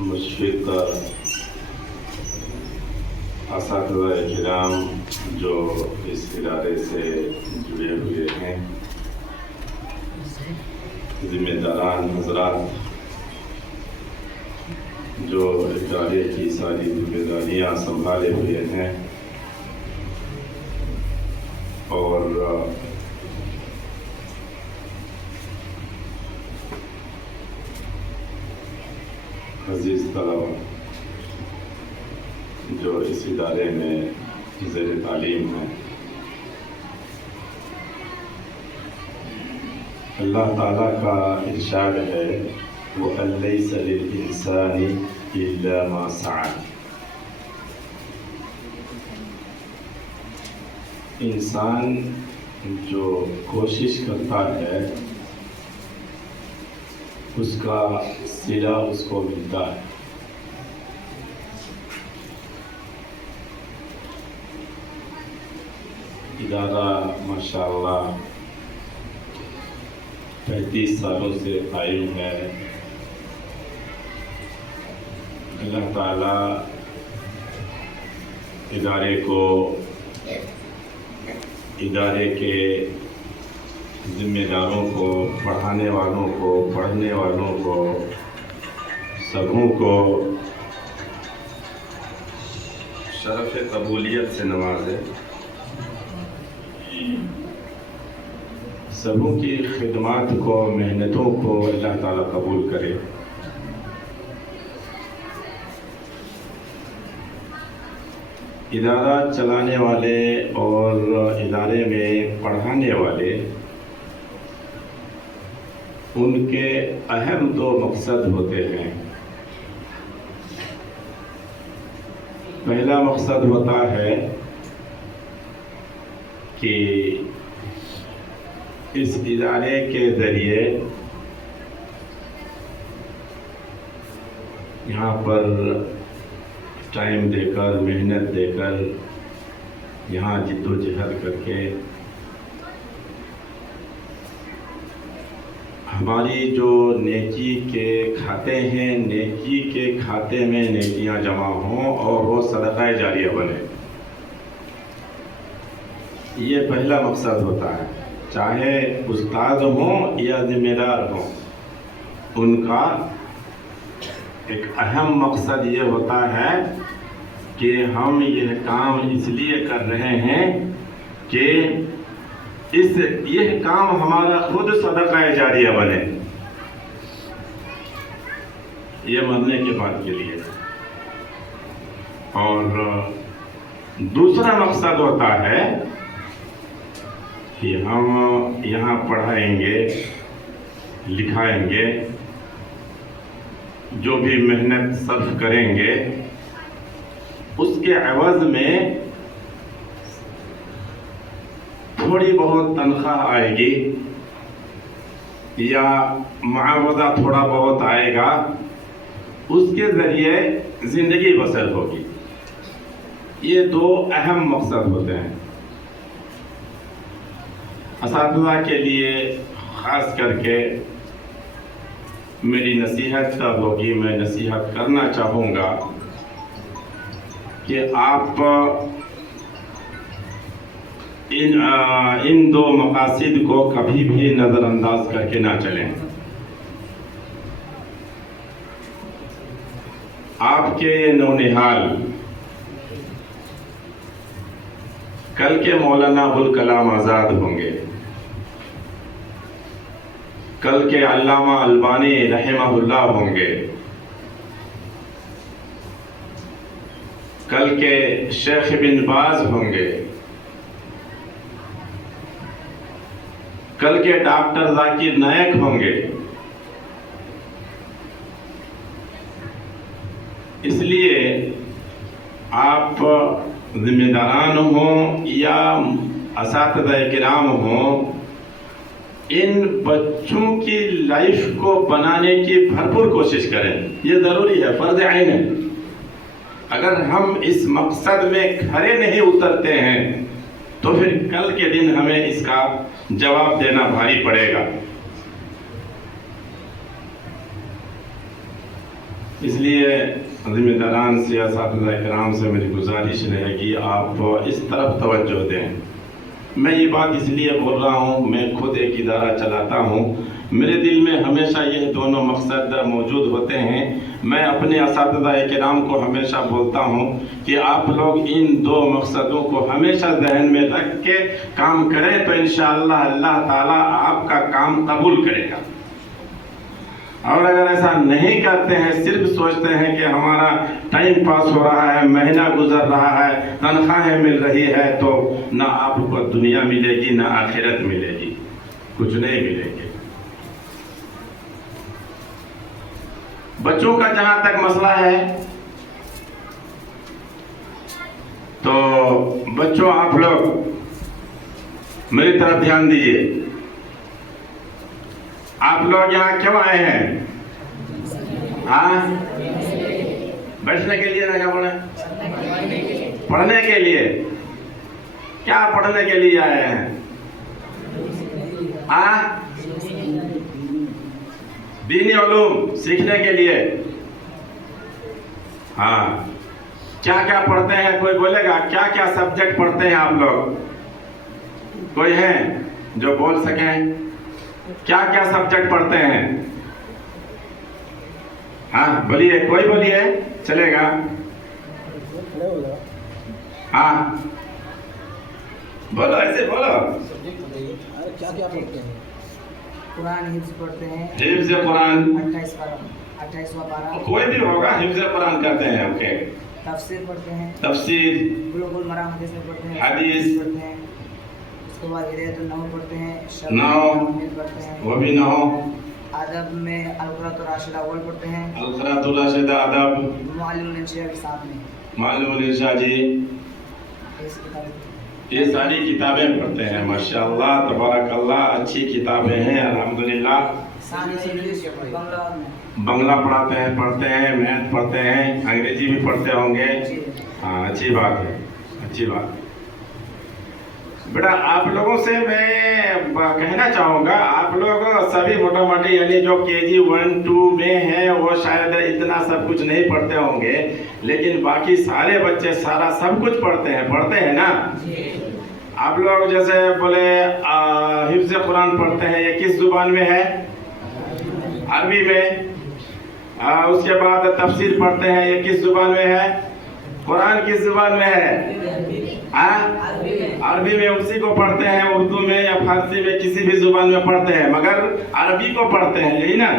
مشفق اساتذہ کرام جو اس ادارے سے جڑے ہوئے ہیں، ذمہ داران حضرات جو ادارے کی ساری ذمہ داریاں سنبھالے ہوئے ہیں، اور عزیز طلبہ جو اس ادارے میں زیر تعلیم ہیں، اللہ تعالیٰ کا ارشاد ہے وَأَن لَيْسَ لِلْإِنسَانِ إِلَّا مَا سَعَى۔ انسان جو کوشش کرتا ہے اس کا صلہ اس کو ملتا ہے۔ ادارہ ماشاءاللہ 35 سالوں سے قائم ہے۔ اللہ تعالیٰ ادارے کے ذمہ داروں کو، پڑھانے والوں کو، پڑھنے والوں کو، سبوں کو شرف قبولیت سے نوازے، سبوں کی خدمات کو، محنتوں کو اللہ تعالیٰ قبول کرے۔ ادارہ چلانے والے اور ادارے میں پڑھانے والے، ان کے اہم 2 مقصد ہوتے ہیں۔ پہلا مقصد ہوتا ہے کہ اس ادارے کے ذریعے یہاں پر ٹائم دے کر، محنت دے کر، یہاں جد و جہد کر کے ہماری جو نیکی کے کھاتے ہیں، نیکی کے کھاتے میں نیکیاں جمع ہوں اور وہ صدقہ جاریہ بنے، یہ پہلا مقصد ہوتا ہے۔ چاہے استاد ہوں یا ذمہ دار ہوں، ان کا ایک اہم مقصد یہ ہوتا ہے کہ ہم یہ کام اس لیے کر رہے ہیں کہ یہ کام ہمارا خود صدقہ جاریہ بنے، یہ مرنے کے بعد کے لیے۔ اور دوسرا مقصد ہوتا ہے کہ ہم یہاں پڑھائیں گے، لکھائیں گے، جو بھی محنت صرف کریں گے اس کے عوض میں تھوڑی بہت تنخواہ آئے گی یا معاوضہ تھوڑا بہت آئے گا، اس کے ذریعے زندگی بسر ہوگی۔ یہ 2 اہم مقصد ہوتے ہیں۔ اساتذہ کے لیے خاص کر کے میری نصیحت کا ہوگی، میں نصیحت کرنا چاہوں گا کہ آپ ان 2 مقاصد کو کبھی بھی نظر انداز کر کے نہ چلیں۔ آپ کے نونہال کل کے مولانا ابوالکلام آزاد ہوں گے، کل کے علامہ البانی رحمہ اللہ ہوں گے، کل کے شیخ بن باز ہوں گے، کل کے ڈاکٹر ذاکر نائک ہوں گے۔ اس لیے آپ ذمہ داران ہوں یا اساتذہ کرام ہوں، ان بچوں کی لائف کو بنانے کی بھرپور کوشش کریں، یہ ضروری ہے، فرض عین ہے۔ اگر ہم اس مقصد میں کھرے نہیں اترتے ہیں تو پھر کل کے دن ہمیں اس کا جواب دینا بھاری پڑے گا۔ اس لیے ذمہ داران سے اساتذہ کرام سے میری گزارش رہے گی آپ اس طرف توجہ دیں. میں یہ بات اس لیے بول رہا ہوں، میں خود ایک ادارہ چلاتا ہوں، میرے دل میں ہمیشہ یہ دونوں مقصد موجود ہوتے ہیں. میں اپنے اساتذہ کرام کو ہمیشہ بولتا ہوں کہ آپ لوگ ان دو مقصدوں کو ہمیشہ ذہن میں رکھ کے کام کریں تو انشاءاللہ اللہ تعالیٰ آپ کا کام قبول کرے گا. اور اگر ایسا نہیں کرتے ہیں، صرف سوچتے ہیں کہ ہمارا ٹائم پاس ہو رہا ہے، مہینہ گزر رہا ہے، تنخواہیں مل رہی ہے، تو نہ آپ کو دنیا ملے گی نہ آخرت ملے گی، کچھ نہیں ملے گی. بچوں کا جہاں تک مسئلہ ہے تو بچوں آپ لوگ میری طرف دھیان دیجیے. آپ لوگ یہاں کیوں آئے ہیں؟ ہاں، بیٹھنے کے لیے نہ کیا پڑھیں؟ پڑھنے کے لیے. کیا پڑھنے کے لیے آئے ہیں؟ ہاں، دینی علوم سیکھنے کے لیے. ہاں، کیا کیا پڑھتے ہیں؟ کوئی بولے گا کیا کیا سبجیکٹ پڑھتے ہیں آپ لوگ؟ کوئی ہے جو بول سکیں؟ کیا کیا سبجیکٹ پڑھتے ہیں؟ ہاں بولیے، کوئی بولیے، چلے گا. ہاں بولو، ایسے بولو. کیا کیا پڑھتے ہیں؟ قرآن حفظ پڑھتے ہیں. حفظ قرآن 28واں پارہ. کوئی بھی ہوگا، حفظ قرآن کرتے ہیں. اوکے. تفسیر پڑھتے ہیں. تفسیر. بلوغ المرام حدیث میں پڑھتے ہیں. حدیث پڑھتے ہیں. اس کے بعد ہدایت النحو پڑھتے ہیں. نحو پڑھتے ہیں. وہ بھی نحو. ادب میں القراۃ الراشدہ اول پڑھتے ہیں. القراۃ الراشدہ ادب. معلم الانشاء کے ساتھ میں. معلم الانشاء جی. یہ ساری کتابیں پڑھتے ہیں. ماشاءاللہ تبارک اللہ، اچھی کتابیں ہیں الحمدللہ. بنگلہ پڑھتے ہیں، میتھ پڑھتے ہیں، انگریزی بھی پڑھتے ہوں گے. ہاں اچھی بات ہے، اچھی بات ہے. بیٹا آپ لوگوں سے میں کہنا چاہوں گا، آپ لوگ سبھی موٹا موٹی یعنی جو KG 1 2 میں ہیں وہ شاید اتنا سب کچھ نہیں پڑھتے ہوں گے، لیکن باقی سارے بچے سارا سب کچھ پڑھتے ہیں نا. آپ لوگ جیسے بولے حفظ قرآن پڑھتے ہیں، یہ کس زبان میں ہے؟ عربی میں. اس کے بعد تفسیر پڑھتے ہیں، یہ کس زبان میں ہے؟ قرآن کس زبان میں ہے؟ عربی میں. اسی کو پڑھتے ہیں، اردو میں یا فارسی میں کسی بھی زبان میں پڑھتے ہیں، مگر عربی کو پڑھتے ہیں، یہی نا.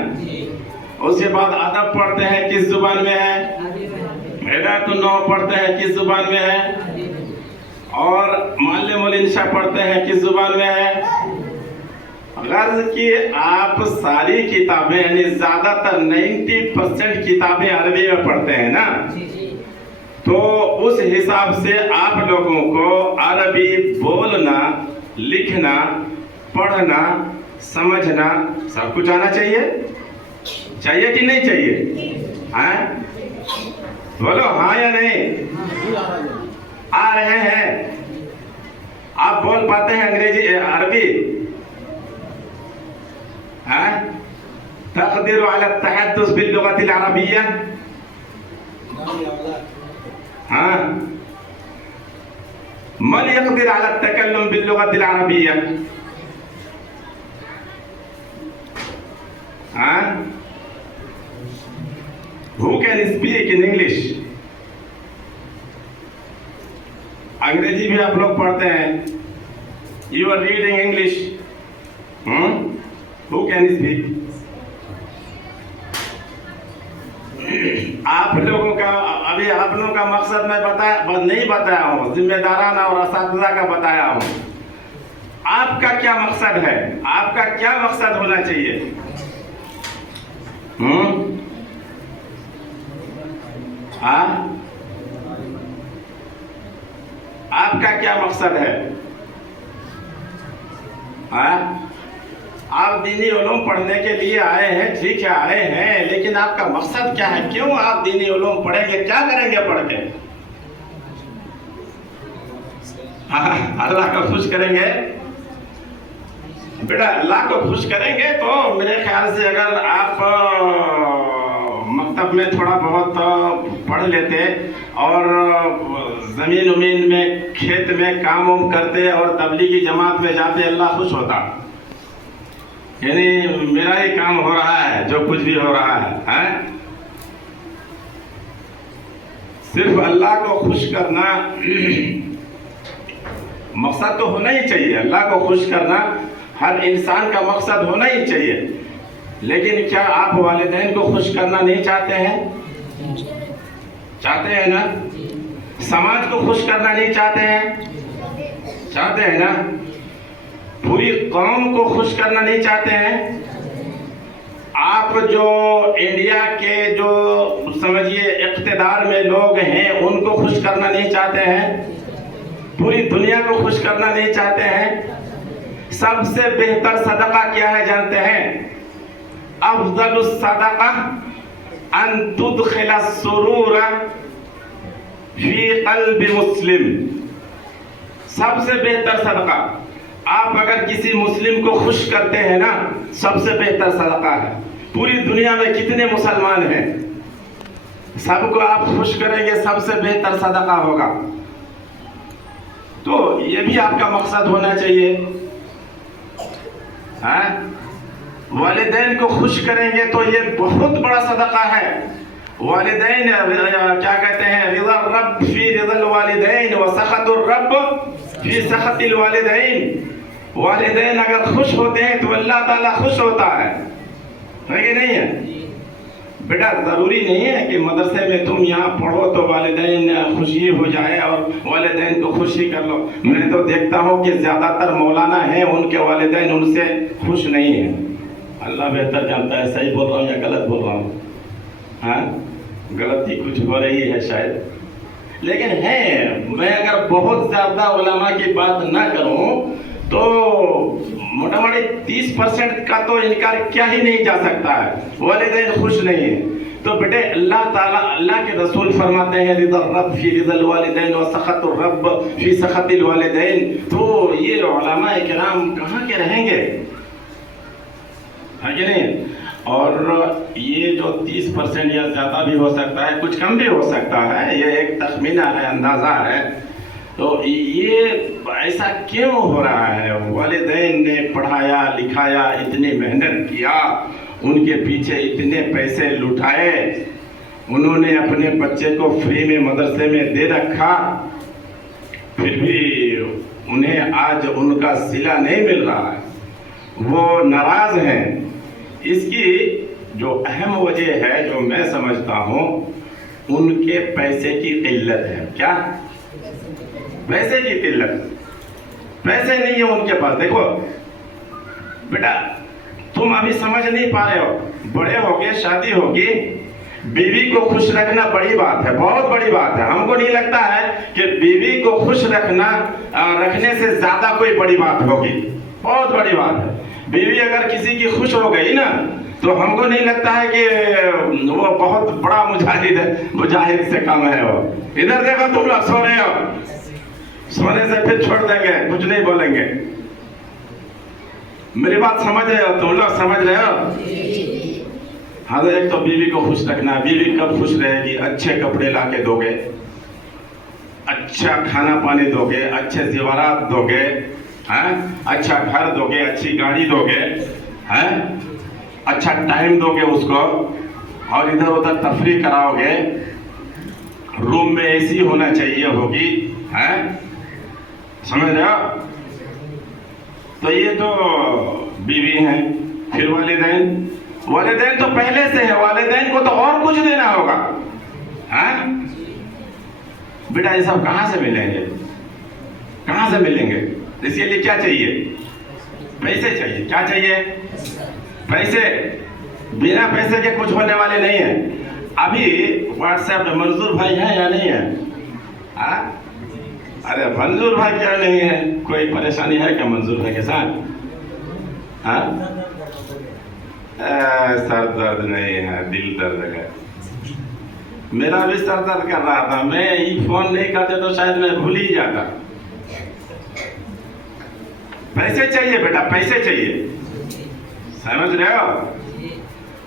اس کے بعد ادب پڑھتے ہیں، کس زبان میں ہے؟ ہدایت النحو پڑھتے ہیں، کس زبان میں ہے؟ اور معلم الانشاء پڑھتے ہیں، کس زبان میں ہے؟ غرض کہ آپ ساری کتابیں یعنی زیادہ تر 90% کتابیں عربی میں پڑھتے ہیں نا. تو اس حساب سے آپ لوگوں کو عربی بولنا، لکھنا، پڑھنا، سمجھنا سب کچھ آنا چاہیے کہ نہیں چاہیے؟ ہاں بولو ہاں یا نہیں؟ آ رہے ہیں. آپ بول پاتے ہیں انگریزی عربی؟ ہاں تقدر على التحدث باللغة العربية؟ ہاں من يقدر على التكلم باللغة العربية؟ ہاں who can speak in English؟ انگریزی بھی آپ لوگ پڑھتے ہیں. You are reading English. Who can speak? آپ لوگوں کا ابھی آپ لوگوں کا مقصد میں نہیں بتایا ہوں، ذمہ دارانہ اور اساتذہ کا بتایا ہوں. آپ کا کیا مقصد ہے؟ آپ کا کیا مقصد ہونا چاہیے؟ آپ کا کیا مقصد ہے؟ آپ دینی علوم پڑھنے کے لیے آئے ہیں، ٹھیک ہے آئے ہیں، لیکن آپ کا مقصد کیا ہے؟ کیوں آپ دینی علوم پڑھیں گے؟ کیا کریں گے پڑھ کے؟ اللہ کو خوش کریں گے؟ بیٹا اللہ کو خوش کریں گے تو میرے خیال سے اگر آپ مکتب مکتب میں تھوڑا بہت پڑھ لیتے اور زمین میں کھیت میں کام وام کرتے اور تبلیغی جماعت میں جاتے، اللہ خوش ہوتا. یعنی میرا ہی کام ہو رہا ہے جو کچھ بھی ہو رہا ہے. صرف اللہ کو خوش کرنا مقصد تو ہونا ہی چاہیے. اللہ کو خوش کرنا ہر انسان کا مقصد ہونا ہی چاہیے. لیکن کیا آپ والدین کو خوش کرنا نہیں چاہتے ہیں؟ چاہتے ہیں نا. سماج کو خوش کرنا نہیں چاہتے ہیں؟ چاہتے ہیں نا. پوری قوم کو خوش کرنا نہیں چاہتے ہیں؟ آپ جو انڈیا کے جو سمجھیے اقتدار میں لوگ ہیں ان کو خوش کرنا نہیں چاہتے ہیں؟ پوری دنیا کو خوش کرنا نہیں چاہتے ہیں؟ سب سے بہتر صدقہ کیا ہے جانتے ہیں؟ افضل الصدقہ ان تدخل السرور فی قلب مسلم. سب سے بہتر صدقہ آپ اگر کسی مسلم کو خوش کرتے ہیں نا، سب سے بہتر صدقہ ہے. پوری دنیا میں کتنے مسلمان ہیں، سب کو آپ خوش کریں گے، سب سے بہتر صدقہ ہوگا. تو یہ بھی آپ کا مقصد ہونا چاہیے. والدین کو خوش کریں گے تو یہ بہت بڑا صدقہ ہے. والدین کیا کہتے ہیں؟ رضا الرب فی رضا الوالدین وسخط الرب فی سخط الوالدین. والدین اگر خوش ہوتے ہیں تو اللہ تعالیٰ خوش ہوتا ہے کہ نہیں ہے؟ بیٹا ضروری نہیں ہے کہ مدرسے میں تم یہاں پڑھو تو والدین خوشی ہو جائے اور والدین کو خوشی کر لو. میں تو دیکھتا ہوں کہ زیادہ تر مولانا ہیں ان کے والدین ان سے خوش نہیں ہیں. اللہ بہتر جانتا ہے صحیح بول رہا ہوں یا غلط بول رہا ہوں. غلطی کچھ ہو رہی ہے شاید، لیکن ہے. میں اگر بہت زیادہ علماء کی بات نہ کروں تو موٹا موٹی 30% کا تو انکار کیا ہی نہیں جا سکتا ہے. والدین خوش نہیں ہیں تو بیٹے اللہ تعالیٰ، اللہ کے رسول فرماتے ہیں رضا الرب فی رضا الوالدین وسخط الرب فی سخط الوالدین. تو یہ علماء کرام کہاں کے رہیں گے، ہے کہ نہیں؟ اور یہ جو 30% یا زیادہ بھی ہو سکتا ہے، کچھ کم بھی ہو سکتا ہے، یہ ایک تخمینہ ہے، اندازہ ہے. تو یہ ایسا کیوں ہو رہا ہے؟ والدین نے پڑھایا لکھایا، اتنی محنت کیا، ان کے پیچھے اتنے پیسے لٹائے، انہوں نے اپنے بچے کو فری میں مدرسے میں دے رکھا، پھر بھی انہیں آج ان کا صلہ نہیں مل رہا ہے، وہ ناراض ہیں. اس کی جو اہم وجہ ہے جو میں سمجھتا ہوں، ان کے پیسے کی قلت ہے. کیا؟ پیسے کی قلت. پیسے نہیں ہیں ان کے پاس. دیکھو بیٹا تم ابھی سمجھ نہیں پا رہے ہو، بڑے ہو گئے، شادی ہوگی، بیوی کو خوش رکھنا بڑی بات ہے، بہت بڑی بات ہے. ہم کو نہیں لگتا ہے کہ بیوی کو خوش رکھنے سے زیادہ کوئی بڑی بات ہوگی. بہت بڑی بات ہے. بیوی اگر کسی کی خوش ہو گئی نا تو ہم کو نہیں لگتا ہے کہ وہ بہت بڑا مجاہد سے کم ہے. وہ ادھر دیکھو تم لوگ سو رہے ہو، سونے سے پھر چھوڑ دیں گے، کچھ نہیں بولیں گے. میری بات سمجھ رہے ہو؟ تم لوگ سمجھ رہے ہو؟ ہاں ایک تو بیوی کو خوش رکھنا. بیوی کب خوش رہے گی؟ اچھے کپڑے لا کے دو گے، اچھا کھانا پانی دو گے، اچھے زیورات دو گے، اچھا گھر دو گے، اچھی گاڑی دو گے، اچھا ٹائم دو گے اس کو، اور ادھر ادھر تفریح کراؤ گے، روم میں اے سی ہونا چاہیے ہوگی. سمجھ رہے ہو؟ تو یہ تو بیوی ہیں. پھر والدین تو پہلے سے ہے، والدین کو تو اور کچھ دینا ہوگا. بیٹا یہ سب کہاں سے ملیں گے؟ کہاں سے ملیں گے؟ اس کے لیے کیا چاہیے؟ پیسے چاہیے. کیا چاہیے؟ پیسے. بنا پیسے کے کچھ ہونے والے نہیں ہیں. ابھی واٹس ایپ میں منظور بھائی ہیں یا نہیں ہے؟ ارے منظور بھائی کیا نہیں ہے؟ کوئی پریشانی ہے کیا منظور بھائی کے ساتھ؟ سر درد نہیں ہے، دل درد ہے. میرا بھی سر درد کر رہا تھا. میں فون نہیں کرتے تو شاید میں بھول ہی جاتا. پیسے چاہیے بیٹا، پیسے چاہیے. سمجھ رہے ہو؟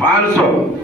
500,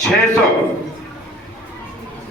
600।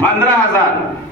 15,000।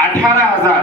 18,000।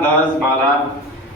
10, 12,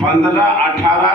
15-18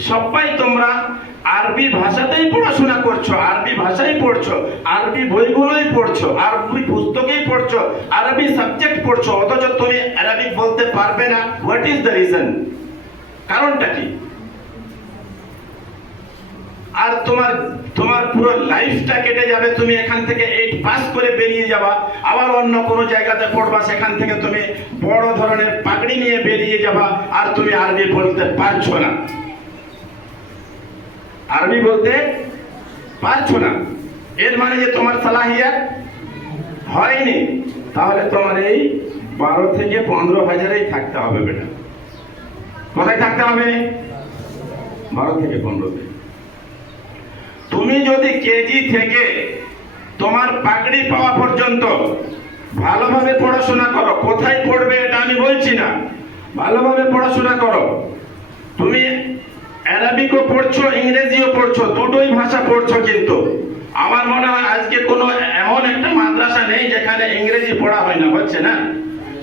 সবাই তোমরা আরবি ভাষাতেই পড়াশোনা করছো, আরবি ভাষাই পড়ছো, আরবি বইগুলোই পড়ছো, আরবি পুস্তকেই পড়ছো, আরবি সাবজেক্ট পড়ছো, অথচ তুমি আরবি বলতে পারবে না। What is the reason? কারণটা কি? আর তোমার পুরো লাইফটা কেটে যাবে। তুমি এখান থেকে 8 পাস করে বেরিয়ে যাবা, আবার অন্য কোনো জায়গাতে পড়বা, সেখান থেকে তুমি বড় ধরনের পাগড়ি নিয়ে বেরিয়ে যাবা, আর তুমি আরবি বলতে পারছো না, আরবি বলতে পারছো না। এর মানে যে তোমার সালাহিয়াত হয়নি। তাহলে তোমার এই 12 থেকে 15 হাজারেই থাকতে হবে বেটা। কোথায় থাকতে হবে? 12 থেকে 15। তুমি যদি কেজি থেকে তোমার পাগড়ি পাওয়া পর্যন্ত ভালোভাবে পড়াশোনা করো, কোথায় পড়বে এটা আমি বলছি না, ভালোভাবে পড়াশোনা করো। তুমি আরবিকও পড়ছো, ইংরেজিও পড়ছো, দুটোই ভাষা পড়ছো, কিন্তু আমার মনে হয় আজকে কোনো এমন একটা মাদ্রাসা নেই যেখানে ইংরেজি পড়া হয় না, হচ্ছে না?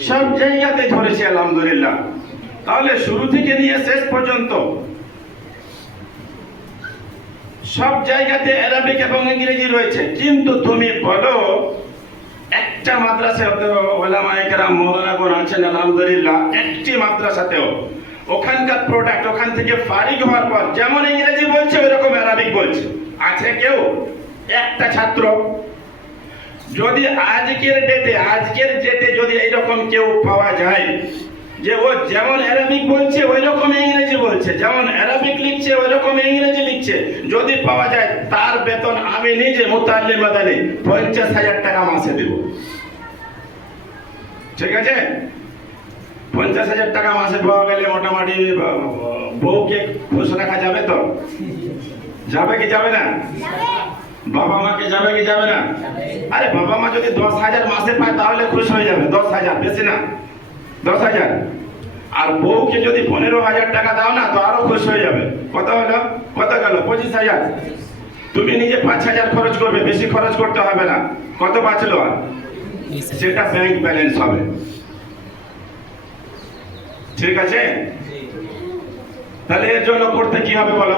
সব জায়গাতে ধরেছে আলহামদুলিল্লাহ। তাহলে শুরু থেকে নিয়ে শেষ পর্যন্ত সব জায়গাতে আরবিক এবং ইংরেজি রয়েছে, কিন্তু তুমি বলো একটা মাদ্রাসায় ওলামায়ে কেরাম মৌলানাগণ আছেন আলহামদুলিল্লাহ, একটি মাদ্রাসাতেও ওখানকার প্রোডাক্ট ওখান থেকে ফারিগ হওয়ার পর যেমন ইংরেজি বলছে ওই রকম আরবিক বলছে আছে কেউ? একটা ছাত্র। যদি আজকের ডেটে যদি এইরকম কেউ পাওয়া যায় যে ও যেমন আরবিক বলছে ওই রকম ইংরেজি বলছে, যেমন আরবিক লিখছে ওই রকম ইংরেজি লিখছে, যদি পাওয়া যায়, তার বেতন আমি নিজে মুতাল্লিম মাদানী 50,000 টাকা মাসে দেব। ঠিক আছে? 50,000 টাকা মাসে পাওয়া গেলে মোটামুটি বউকে খুশ রাখা যাবে তো? যাবে কি যাবে না? বাবা মাকে যাবে কি যাবে না? আরে বাবা মা যদি 10,000 মাসে পায় তাহলে খুশ হয়ে যাবে। 10,000 বেশি না, 10,000। আর বউকে যদি 15,000 টাকা দাও না তো আরো খুশ হয়ে যাবে। কত হলো? কত গেল? 25,000। তুমি নিজে 5,000 খরচ করবে, বেশি খরচ করতে হবে না। কত বাঁচলো? আর সেটা ব্যাংক ব্যালেন্স হবে। ঠিক আছে? তাহলে এর জন্য করতে কি হবে বলো?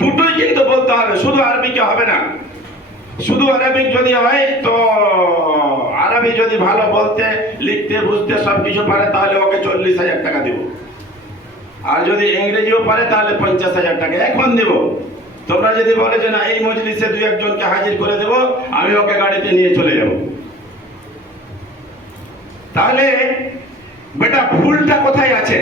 দুটোই কিন্তু বলতে হবে, শুধু আরবি কে হবে না। শুধু আরবিক যদি হয় তো আরবি যদি ভালো বলতে লিখতে বুঝতে সবকিছু পারে তাহলে ওকে 40,000 টাকা দেব। আর যদি ইংরেজিও পারে তাহলে 50,000 টাকা এখন দেব। তোমরা যদি বলে যে না এই মজলিসে 2-1 জনকে হাজির করে দেব, আমি ওকে গাড়িতে নিয়ে চলে যাব। তাহলে বেটা ভুলটা কোথায় আছে?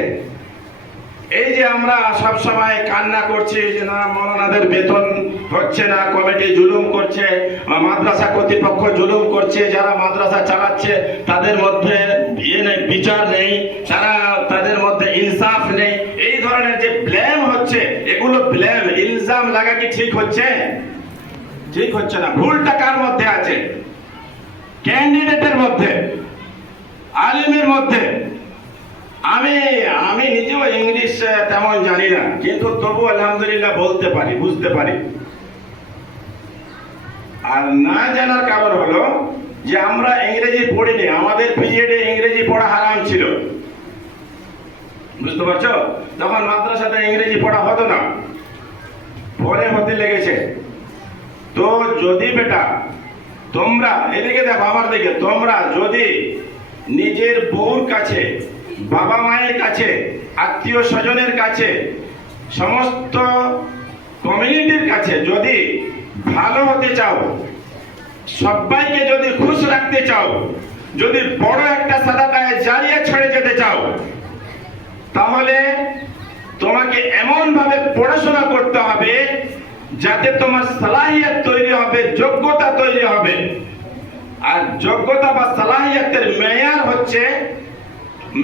এই যে আমরা সব সময় কান্না করছি যে না মৌলানাদের বেতন হচ্ছে না, কমিটি জুলুম করছে, মাদ্রাসা কর্তৃপক্ষ জুলুম করছে, যারা মাদ্রাসা চালাচ্ছে তাদের মধ্যে বিচার নেই, তাদের মধ্যে ইনসাফ নেই, এই ধরনের যে ব্লেম হচ্ছে, এগুলো ব্লেম ইলজাম লাগা কি ঠিক হচ্ছে? ঠিক হচ্ছে না। ভুলটা কার মধ্যে আছে? ক্যান্ডিডেটের মধ্যে, আলিমের মধ্যে। আমি নিজেও ইংলিশ তেমন জানি না, কিন্তু তবু আলহামদুলিল্লাহ বলতে পারি, বুঝতে পারি। আর না জানার কারণ হলো যে আমরা ইংরেজি পড়িনি, আমাদের পিরিয়ডে ইংরেজি পড়া হারাম ছিল। বুঝতে পারছো? তখন মাদ্রাসাতে ইংরেজি পড়া হতো না, পরে হতে লেগেছে। তো যদি বেটা তোমরা এদিকে দেখো, আমার দিকে, তোমরা যদি নিজের বউর কাছে, বাবা মায়ের কাছে, আত্মীয় স্বজনের কাছে, সমস্ত কমিউনিটির কাছে যদি ভালো হতে চাও, সবাইকে যদি খুশ রাখতে চাও, যদি বড় একটা সাদাকায়ে জারিয়া ছেড়ে যেতে চাও, তাহলে তোমাকে এমন ভাবে পড়াশোনা করতে হবে যাতে তোমার সালাহিয়ত তৈরি হবে, যোগ্যতা তৈরি হবে। আর যোগ্যতা বা সালাহিয়তের মেয়ার হচ্ছে,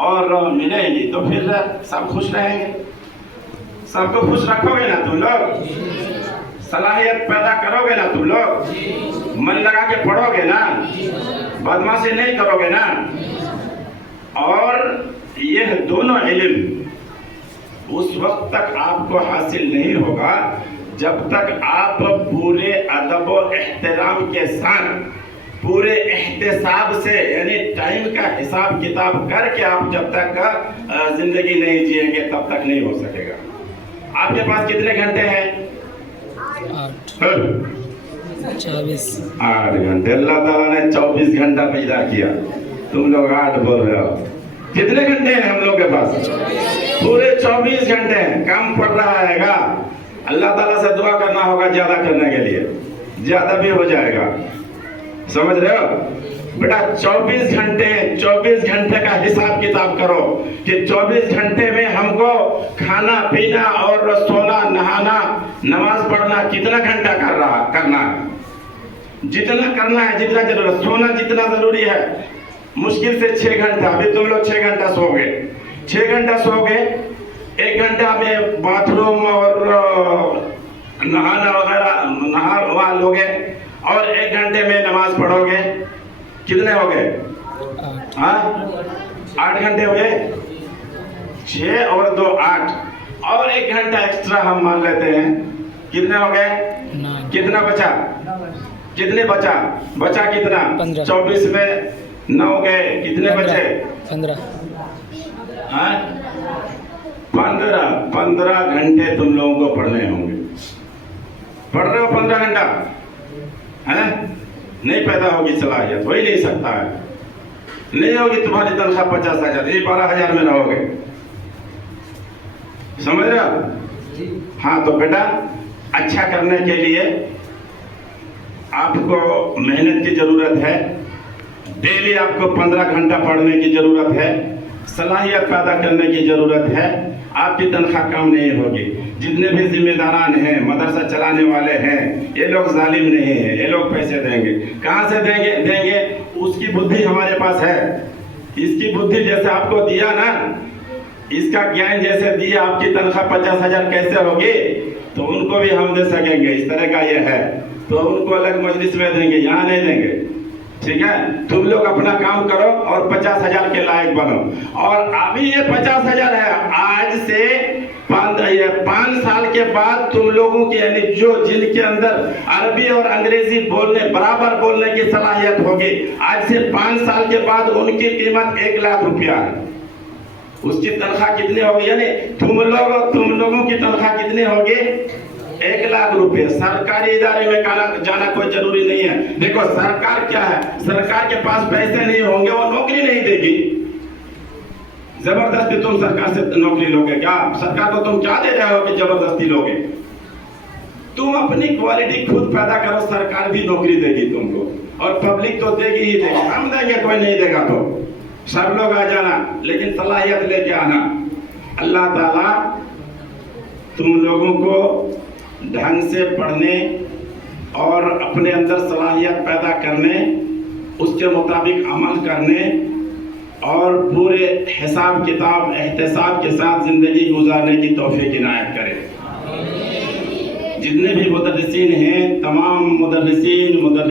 اور ملے گی تو پھر سب خوش رہیں گے. سب کو خوش رکھو گے نا تم لوگ, صلاحیت پیدا کرو گے نا تم لوگ, من لگا کے پڑھو گے نا, بدمعاشی نہیں کرو گے نا. اور یہ دونوں علم اس وقت تک آپ کو حاصل نہیں ہوگا جب تک آپ پورے ادب و احترام کے ساتھ, پورے احتساب سے, یعنی ٹائم کا حساب کتاب کر کے آپ جب تک زندگی نہیں جئیں گے تب تک نہیں ہو سکے گا. آپ کے پاس کتنے گھنٹے ہیں؟ 8 گھنٹے. اللہ تعالیٰ نے 24 گھنٹہ پیدا کیا, تم لوگ 8 بول رہے ہو. کتنے گھنٹے ہیں ہم لوگ کے پاس؟ پورے 24 گھنٹے ہیں. کم پڑ رہا ہے گا, اللہ تعالیٰ سے دعا کرنا ہوگا زیادہ کرنے کے لیے, زیادہ بھی ہو جائے گا. سمجھ رہے ہو بیٹا؟ 24 گھنٹے, 24 گھنٹے کا حساب کتاب کرو کہ 24 گھنٹے میں ہم کو کھانا پینا اور سونا نہانا نماز پڑھنا کتنا گھنٹہ کرنا ہے. جتنا کرنا ہے, جتنا ضرورت. سونا جتنا ضروری ہے مشکل سے 6 گھنٹہ. ابھی تم لوگ 6 گھنٹہ سو گئے, 6 گھنٹہ سو گئے. 1 گھنٹہ میں باتھ روم اور نہانا وغیرہ نہا لوگے, اور 1 گھنٹے میں نماز پڑھو گے. کتنے ہو گئے؟ 8 گھنٹے ہوئے. 6 اور 2 8, اور 1 گھنٹہ ایکسٹرا ہم مان لیتے ہیں. کتنے ہو گئے؟ کتنا بچا؟ کتنے بچا کتنا؟ 24 میں 9 گئے, کتنے بچے؟ 15 گھنٹے تم لوگوں کو پڑھنے ہوں گے. پڑھ رہے ہو 15 گھنٹہ؟ نہیں پیدا ہوگی صلاحیت, ہو ہی نہیں سکتا ہے. نہیں ہوگی. تمہاری تنخواہ 50,000, یہ 12,000 میں رہو گے. سمجھ رہے ہو؟ ہاں تو بیٹا اچھا کرنے کے لیے آپ کو محنت کی ضرورت ہے. ڈیلی آپ کو 15 گھنٹہ پڑھنے کی ضرورت ہے. صلاحیت پیدا کرنے کی ضرورت ہے. آپ کی تنخواہ کم نہیں ہوگی. جتنے بھی ذمہ داران ہیں, مدرسہ چلانے والے ہیں, یہ لوگ ظالم نہیں ہیں. یہ لوگ پیسے دیں گے. کہاں سے دیں گے؟ اس کی بدھی ہمارے پاس ہے. اس کی بدھی جیسے آپ کو دیا نا, اس کا گیان جیسے دیا, آپ کی تنخواہ 50,000 کیسے ہوگی؟ تو ان کو بھی ہم دے سکیں گے. اس طرح کا یہ ہے. تو ان کو الگ مجلس میں دیں گے, یہاں نہیں دیں گے. ٹھیک ہے؟ تم لوگ اپنا کام کرو اور 50,000 کے لائق بنو. اور ابھی یہ 50,000 ہے, آج سے 5 سال کے بعد تم لوگوں کی, یعنی جن کے اندر عربی اور انگریزی برابر بولنے کی صلاحیت ہوگی, آج سے 5 سال کے بعد ان کی قیمت 1 لاکھ روپیہ ہے. اس کی تنخواہ کتنی ہوگی؟ یعنی تم لوگوں کی تنخواہ کتنی ہوگی؟ 1 لاکھ روپے. سرکاری ادارے میں جانا کوئی ضروری نہیں ہے. دیکھو سرکار کیا ہے, سرکار کے پاس پیسے نہیں ہوں گے, وہ نوکری نہیں دے گی. زبردستی تم سرکار سے نوکری لوگے کیا؟ سرکار کو تم کیا دے رہے ہو کہ زبردستی لوگے؟ تم اپنی کوالٹی خود پیدا کرو, سرکار بھی نوکری دے گی تم کو, اور پبلک تو دے گی ہی دے گی. ہم دیں گے, کوئی نہیں دے گا تو سب لوگ آ جانا, لیکن صلاحیت لے کے آنا. اللہ تعالیٰ تم لوگوں کو ڈھنگ سے پڑھنے اور اپنے اندر صلاحیت پیدا کرنے, اس کے مطابق عمل کرنے, اور پورے حساب کتاب احتساب کے ساتھ زندگی گزارنے کی توفیق عنایت کرے. جتنے بھی مدرسین ہیں, تمام مدرسین